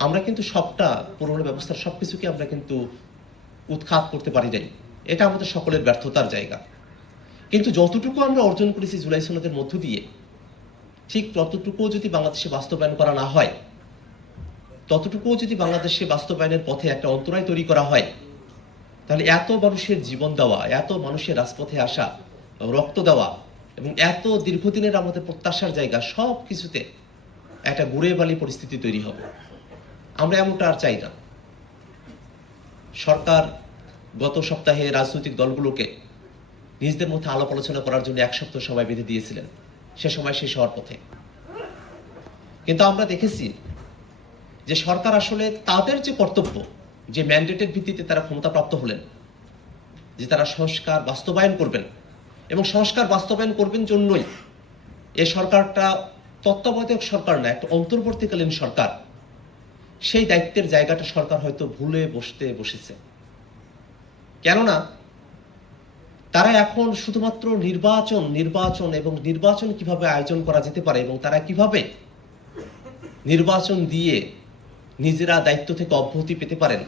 আমরা কিন্তু সবটা, পুরনো ব্যবস্থার সব কিছুকে আমরা কিন্তু উৎখাত করতে পারি নাই। এটা আমাদের সকলের ব্যর্থতার জায়গা। কিন্তু যতটুকু আমরা অর্জন করেছি জুলাই সনদের মধ্য দিয়ে, ঠিক ততটুকুও যদি বাংলাদেশে বাস্তবায়ন করা না হয়, ততটুকুও যদি বাংলাদেশে বাস্তবায়নের পথে একটা অন্তরায় তৈরি করা হয়, তাহলে এত মানুষের জীবন দেওয়া, এত মানুষের রাজপথে আসা, রক্ত দেওয়া এবং এত দীর্ঘদিনের আমাদের প্রত্যাশার জায়গা সব কিছুতে একটা গুড়ে বালি পরিস্থিতি তৈরি হবে। আমরা এমনটা আর চাই না। সরকার গত সপ্তাহে রাজনৈতিক দলগুলোকে নিজেদের মধ্যে আলাপ আলোচনা করার জন্য এক সপ্তাহ সময় বেঁধে দিয়েছিলেন। সে সময় শেষ হওয়ার পথে। কিন্তু আমরা দেখেছি যে সরকার আসলে তাদের যে কর্তব্য, যে ম্যান্ডেটের ভিত্তিতে তারা ক্ষমতাপ্রাপ্ত হলেন, যে তারা সংস্কার বাস্তবায়ন করবেন এবং সংস্কার বাস্তবায়ন করবেন জন্যই এ সরকারটা তত্ত্বাবধায়ক সরকার না, একটা অন্তর্বর্তীকালীন সরকার। সেই দায়িত্বের জায়গাটা সরকার হয়তো ভুলে বসতে বসেছে। কেননা তারা এখন শুধুমাত্র নির্বাচন নির্বাচন এবং নির্বাচন কীভাবে আয়োজন করা যেতে পারে এবং তারা কীভাবে নির্বাচন দিয়ে নিজেরা দায়িত্ব থেকে অব্যাহতি পেতে পারেন,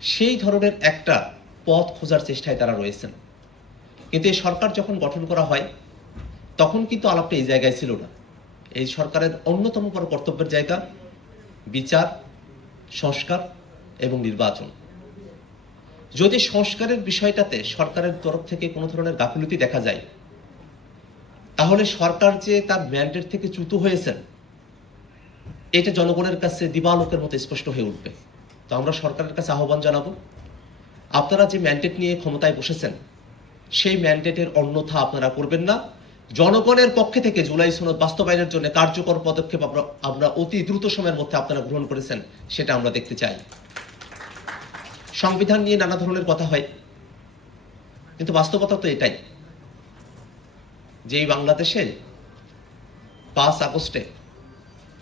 সেই ধরনের একটা পথ খোঁজার চেষ্টায় তারা রয়েছেন। কিন্তু এই সরকার যখন গঠন করা হয়, তখন কিন্তু আলাপটা এই জায়গায় ছিল না। এই সরকারের অন্যতম বড় কর্তব্যের জায়গা বিচার সংস্কার এবং নির্বাচন। যদি সংস্কারের বিষয়টাতে সরকারের তরফ থেকে কোনো ধরনের গাফিলতি দেখা যায়, তাহলে সরকার যে তার ম্যান্ডেট থেকে চ্যুত হয়েছেন, এটা জনগণের কাছে দিবালোকের মতো স্পষ্ট হয়ে উঠবে। তো আমরা সরকারের কাছে আহ্বান জানাব, আপনারা যে ম্যান্ডেট নিয়ে ক্ষমতায় বসেছেন, সেই ম্যান্ডেটের অন্যথা আপনারা করবেন না। জনগণের পক্ষে থেকে জুলাই সনদ বাস্তবায়নের জন্য কার্যকর পদক্ষেপ আমরা আমরা অতি দ্রুত সময়ের মধ্যে আপনারা গ্রহণ করেছেন, সেটা আমরা দেখতে চাই। সংবিধান নিয়ে নানা ধরনের কথা হয়, কিন্তু বাস্তবতা তো এটাই। যে এই বাংলাদেশে পাঁচ আগস্টে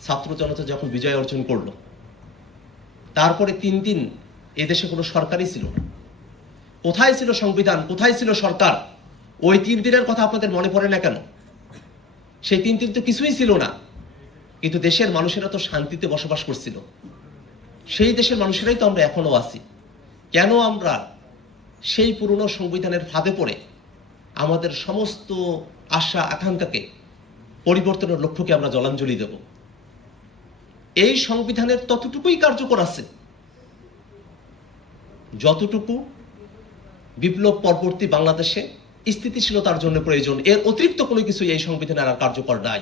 ছাত্র জনতা যখন বিজয় অর্জন করল, তারপরে তিন দিন এদেশে কোনো সরকারই ছিল না। কোথায় ছিল সংবিধান? কোথায় ছিল সরকার? ওই তিন দিনের কথা আপনাদের মনে পড়ে না কেন? সেই তিন দিন তো কিছুই ছিল না। কিন্তু দেশের মানুষেরা তো শান্তিতে বসবাস করছিল। সেই দেশের মানুষেরাই তো আমরা এখনও আছি। কেন আমরা সেই পুরনো সংবিধানের ফাঁদে পড়ে আমাদের সমস্ত আশা, আকাঙ্ক্ষাকে, পরিবর্তনের লক্ষ্যকে আমরা জলাঞ্জলি দেব? এই সংবিধানের ততটুকুই কার্যকর আছে। যতটুকু বিপ্লব পরবর্তী বাংলাদেশে স্থিতিশীলতার জন্য প্রয়োজন। এর অতিরিক্ত কোনো কিছু এই সংবিধানের আর কার্যকর নাই।